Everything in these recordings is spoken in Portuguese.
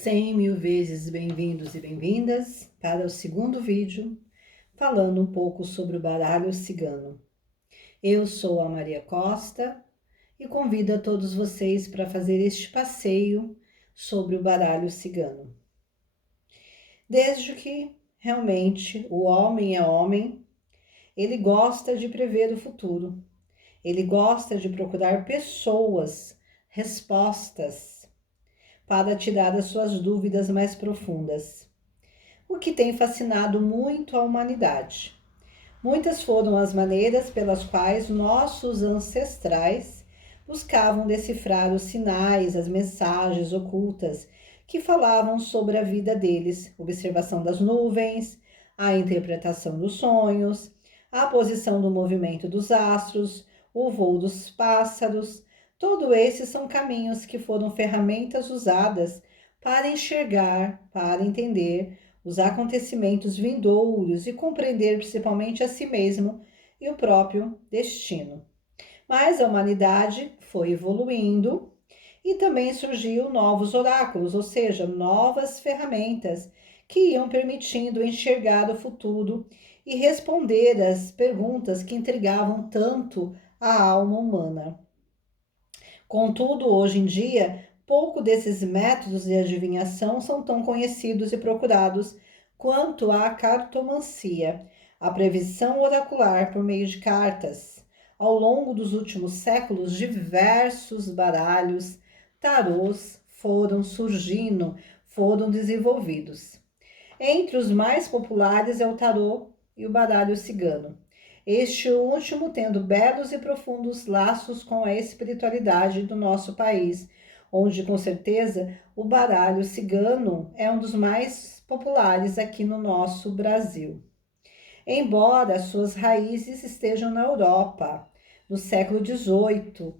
100.000 vezes bem-vindos e bem-vindas para o segundo vídeo, falando um pouco sobre o baralho cigano. Eu sou a Maria Costa e convido a todos vocês para fazer este passeio sobre o baralho cigano. Desde que realmente o homem é homem, ele gosta de prever o futuro, ele gosta de procurar pessoas, respostas, para tirar as suas dúvidas mais profundas, o que tem fascinado muito a humanidade. Muitas foram as maneiras pelas quais nossos ancestrais buscavam decifrar os sinais, as mensagens ocultas que falavam sobre a vida deles, observação das nuvens, a interpretação dos sonhos, a posição do movimento dos astros, o voo dos pássaros. Todos esses são caminhos que foram ferramentas usadas para enxergar, para entender os acontecimentos vindouros e compreender principalmente a si mesmo e o próprio destino. Mas a humanidade foi evoluindo e também surgiu novos oráculos, ou seja, novas ferramentas que iam permitindo enxergar o futuro e responder às perguntas que intrigavam tanto a alma humana. Contudo, hoje em dia, pouco desses métodos de adivinhação são tão conhecidos e procurados quanto a cartomancia, a previsão oracular por meio de cartas. Ao longo dos últimos séculos, diversos baralhos, tarôs foram surgindo, foram desenvolvidos. Entre os mais populares é o tarô e o baralho cigano. Este último tendo belos e profundos laços com a espiritualidade do nosso país, onde com certeza o baralho cigano é um dos mais populares aqui no nosso Brasil. Embora suas raízes estejam na Europa, no século XVIII,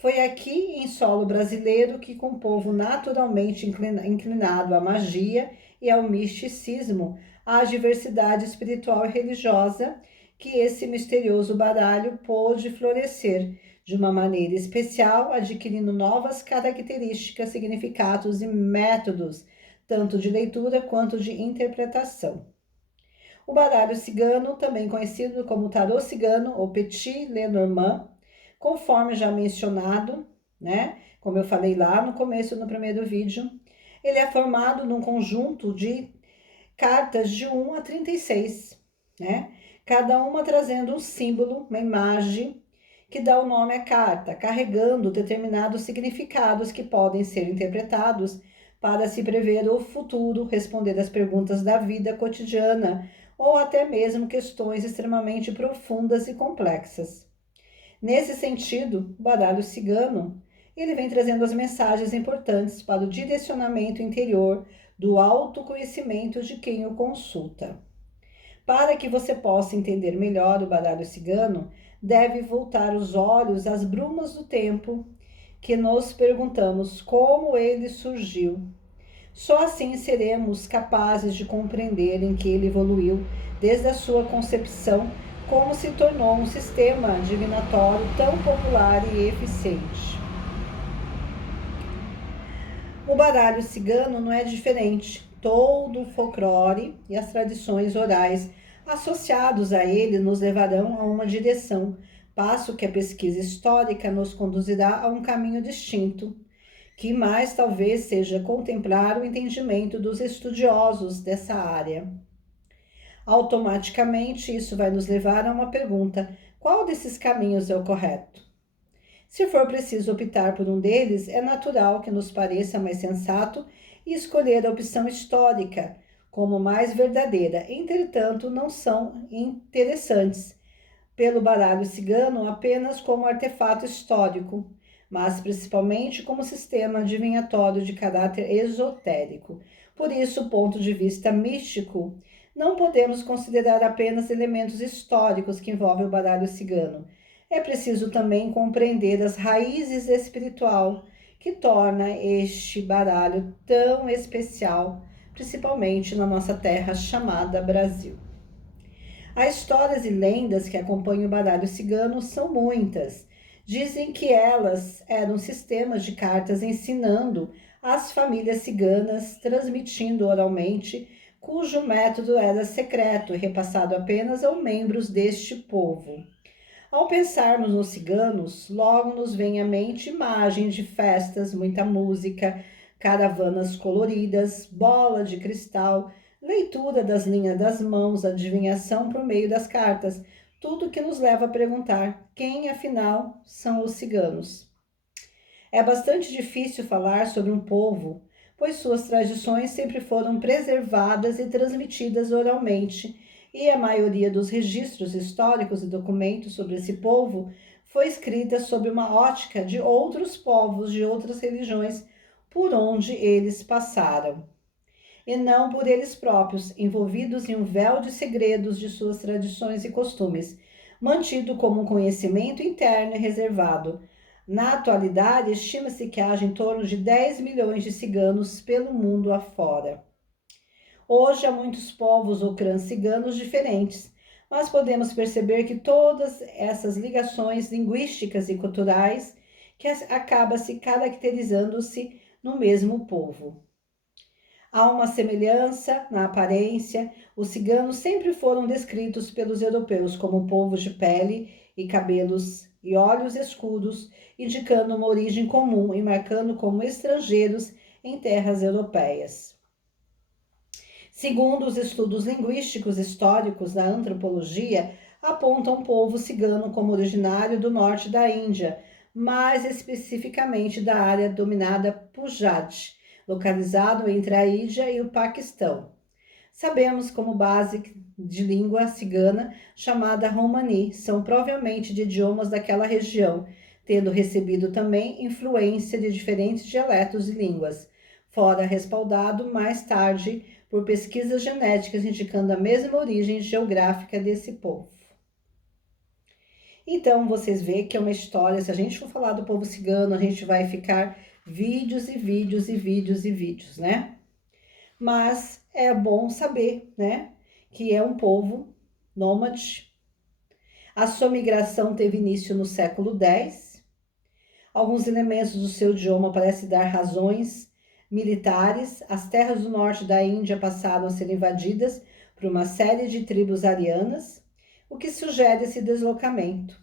foi aqui em solo brasileiro que, com o povo naturalmente inclinado à magia e ao misticismo, à diversidade espiritual e religiosa, que esse misterioso baralho pôde florescer de uma maneira especial, adquirindo novas características, significados e métodos, tanto de leitura quanto de interpretação. O baralho cigano, também conhecido como tarô cigano ou Petit Lenormand, conforme já mencionado, né? Como eu falei lá no começo, no primeiro vídeo, ele é formado num conjunto de cartas de 1 a 36, né? Cada uma trazendo um símbolo, uma imagem que dá o nome à carta, carregando determinados significados que podem ser interpretados para se prever o futuro, responder às perguntas da vida cotidiana ou até mesmo questões extremamente profundas e complexas. Nesse sentido, o baralho cigano, ele vem trazendo as mensagens importantes para o direcionamento interior do autoconhecimento de quem o consulta. Para que você possa entender melhor o baralho cigano, deve voltar os olhos às brumas do tempo, que nos perguntamos como ele surgiu. Só assim seremos capazes de compreender em que ele evoluiu desde a sua concepção, como se tornou um sistema divinatório tão popular e eficiente. O baralho cigano não é diferente. Todo o folclore e as tradições orais associados a ele nos levarão a uma direção, passo que a pesquisa histórica nos conduzirá a um caminho distinto, que mais talvez seja contemplar o entendimento dos estudiosos dessa área. Automaticamente, isso vai nos levar a uma pergunta: qual desses caminhos é o correto? Se for preciso optar por um deles, é natural que nos pareça mais sensato escolher a opção histórica como mais verdadeira. Entretanto, não são interessantes pelo baralho cigano apenas como artefato histórico, mas principalmente como sistema adivinhatório de caráter esotérico. Por isso, do ponto de vista místico, não podemos considerar apenas elementos históricos que envolvem o baralho cigano. É preciso também compreender as raízes espiritual que torna este baralho tão especial, principalmente na nossa terra chamada Brasil. As histórias e lendas que acompanham o baralho cigano são muitas. Dizem que elas eram sistemas de cartas ensinando às famílias ciganas, transmitindo oralmente, cujo método era secreto e repassado apenas aos membros deste povo. Ao pensarmos nos ciganos, logo nos vem à mente imagens de festas, muita música, caravanas coloridas, bola de cristal, leitura das linhas das mãos, adivinhação por meio das cartas, tudo que nos leva a perguntar quem, afinal, são os ciganos. É bastante difícil falar sobre um povo, pois suas tradições sempre foram preservadas e transmitidas oralmente, e a maioria dos registros históricos e documentos sobre esse povo foi escrita sob uma ótica de outros povos de outras religiões por onde eles passaram, e não por eles próprios, envolvidos em um véu de segredos de suas tradições e costumes, mantido como um conhecimento interno e reservado. Na atualidade, estima-se que haja em torno de 10 milhões de ciganos pelo mundo afora. Hoje há muitos povos ou clãs ciganos diferentes, mas podemos perceber que todas essas ligações linguísticas e culturais que acaba se caracterizando-se no mesmo povo. Há uma semelhança na aparência. Os ciganos sempre foram descritos pelos europeus como um povo de pele e cabelos e olhos escuros, indicando uma origem comum e marcando como estrangeiros em terras europeias. Segundo os estudos linguísticos históricos da antropologia, apontam o povo cigano como originário do norte da Índia, mais especificamente da área dominada Punjab, localizado entre a Índia e o Paquistão. Sabemos como base de língua cigana, chamada Romani, são provavelmente de idiomas daquela região, tendo recebido também influência de diferentes dialetos e línguas, fora respaldado mais tarde por pesquisas genéticas indicando a mesma origem geográfica desse povo. Então, vocês veem que é uma história, se a gente for falar do povo cigano, a gente vai ficar vídeos e vídeos e vídeos e vídeos, né? Mas é bom saber, né, que é um povo nômade. A sua migração teve início no século X. Alguns elementos do seu idioma parecem dar razões militares. As terras do norte da Índia passaram a ser invadidas por uma série de tribos arianas, o que sugere esse deslocamento.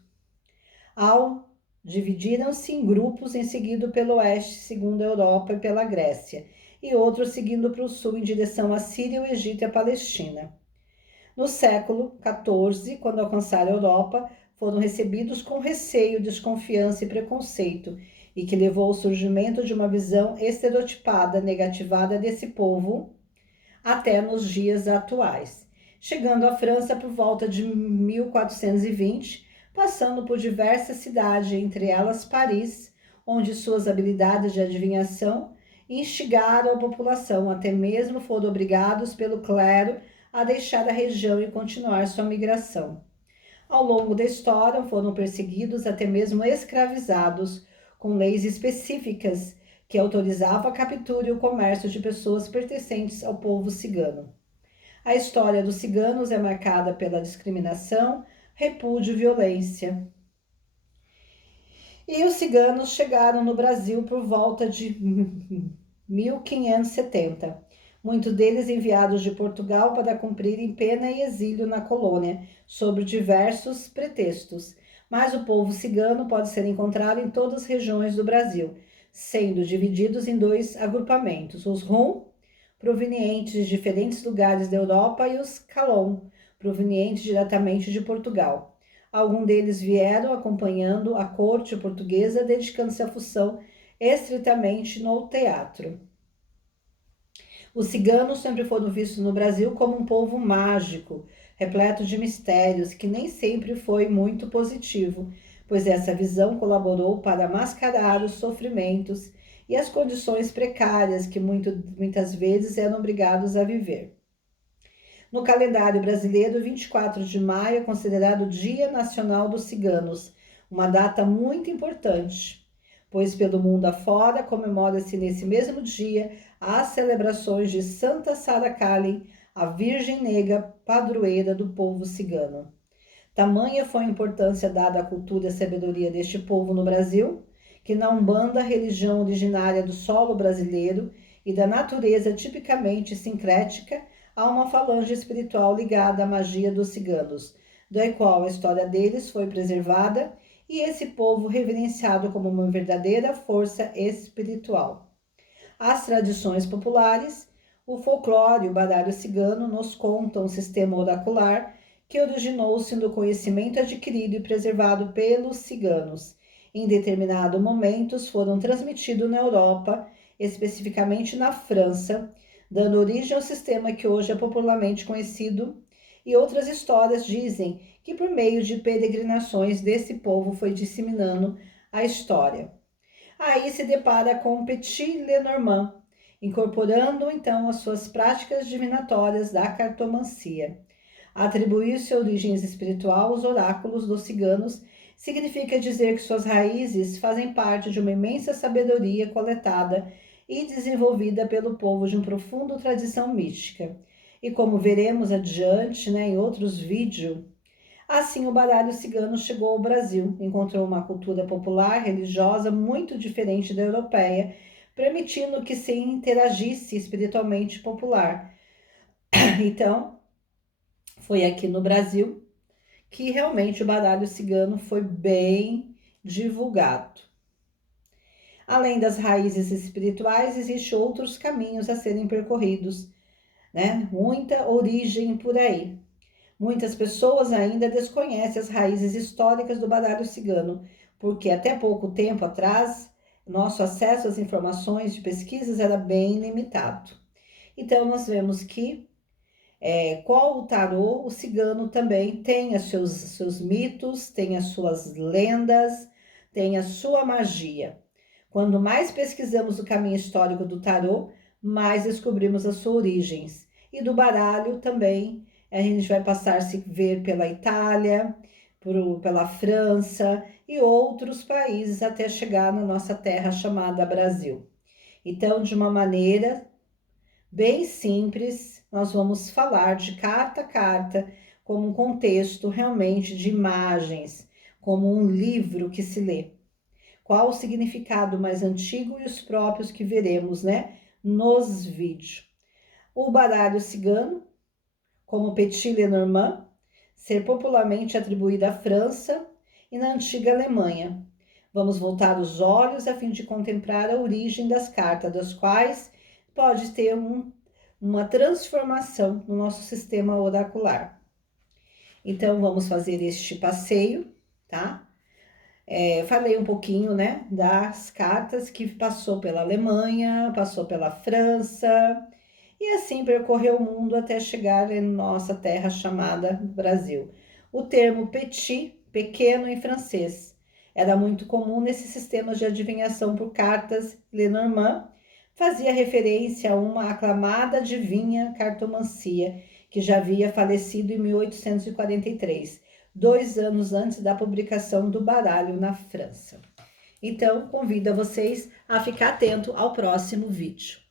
Dividiram-se em grupos em seguida pelo oeste, segundo a Europa e pela Grécia, e outros seguindo para o sul em direção à Síria, o Egito e a Palestina. No século XIV, quando alcançaram a Europa, foram recebidos com receio, desconfiança e preconceito, e que levou ao surgimento de uma visão estereotipada, negativada desse povo, até nos dias atuais, chegando à França por volta de 1420, passando por diversas cidades, entre elas Paris, onde suas habilidades de adivinhação instigaram a população, até mesmo foram obrigados pelo clero a deixar a região e continuar sua migração. Ao longo da história, foram perseguidos, até mesmo escravizados, com leis específicas que autorizavam a captura e o comércio de pessoas pertencentes ao povo cigano. A história dos ciganos é marcada pela discriminação, repúdio e violência. E os ciganos chegaram no Brasil por volta de 1570. Muitos deles enviados de Portugal para cumprirem pena e exílio na colônia, sob diversos pretextos. Mas o povo cigano pode ser encontrado em todas as regiões do Brasil, sendo divididos em dois agrupamentos: os Rum, provenientes de diferentes lugares da Europa, e os Calon, provenientes diretamente de Portugal. Alguns deles vieram acompanhando a corte portuguesa, dedicando-se à função estritamente no teatro. Os ciganos sempre foram vistos no Brasil como um povo mágico, repleto de mistérios, que nem sempre foi muito positivo, pois essa visão colaborou para mascarar os sofrimentos e as condições precárias que muitas vezes eram obrigados a viver. No calendário brasileiro, 24 de maio é considerado o Dia Nacional dos Ciganos, uma data muito importante, pois pelo mundo afora comemora-se nesse mesmo dia as celebrações de Santa Sara Kali, a Virgem Negra, padroeira do povo cigano. Tamanha foi a importância dada à cultura e à sabedoria deste povo no Brasil, que na Umbanda, religião originária do solo brasileiro e da natureza tipicamente sincrética, há uma falange espiritual ligada à magia dos ciganos, da qual a história deles foi preservada e esse povo reverenciado como uma verdadeira força espiritual. As tradições populares, o folclore e o baralho cigano nos contam um sistema oracular que originou-se no conhecimento adquirido e preservado pelos ciganos. Em determinados momentos foram transmitidos na Europa, especificamente na França, dando origem ao sistema que hoje é popularmente conhecido, e outras histórias dizem que por meio de peregrinações desse povo foi disseminando a história. Aí se depara com Petit Lenormand, incorporando então as suas práticas divinatórias da cartomancia. Atribuir-se origens espiritual aos oráculos dos ciganos significa dizer que suas raízes fazem parte de uma imensa sabedoria coletada e desenvolvida pelo povo de uma profunda tradição mística. E como veremos adiante, em outros vídeos, assim o baralho cigano chegou ao Brasil, encontrou uma cultura popular religiosa muito diferente da europeia, permitindo que se interagisse espiritualmente popular. Então, foi aqui no Brasil que realmente o baralho cigano foi bem divulgado. Além das raízes espirituais, existem outros caminhos a serem percorridos, Muita origem por aí. Muitas pessoas ainda desconhecem as raízes históricas do baralho cigano, porque até pouco tempo atrás, nosso acesso às informações de pesquisas era bem limitado. Então, nós vemos que qual o tarô, o cigano também tem os seus mitos, tem as suas lendas, tem a sua magia. Quando mais pesquisamos o caminho histórico do tarô, mais descobrimos as suas origens. E do baralho também, a gente vai passar a se ver pela Itália, pela França e outros países até chegar na nossa terra chamada Brasil. Então, de uma maneira bem simples, nós vamos falar de carta a carta, como um contexto realmente de imagens, como um livro que se lê. Qual o significado mais antigo e os próprios que veremos, nos vídeos. O baralho cigano, como Petit Lenormand, ser popularmente atribuído à França e na antiga Alemanha. Vamos voltar os olhos a fim de contemplar a origem das cartas, das quais pode ter uma transformação no nosso sistema oracular. Então, vamos fazer este passeio, tá? Falei um pouquinho, das cartas que passou pela Alemanha, passou pela França, e assim percorreu o mundo até chegar em nossa terra chamada Brasil. O termo petit, pequeno em francês, era muito comum nesses sistemas de adivinhação por cartas. Lenormand fazia referência a uma aclamada adivinha cartomancia que já havia falecido em 1843, 2 anos antes da publicação do baralho na França. Então, convido a vocês a ficar atento ao próximo vídeo.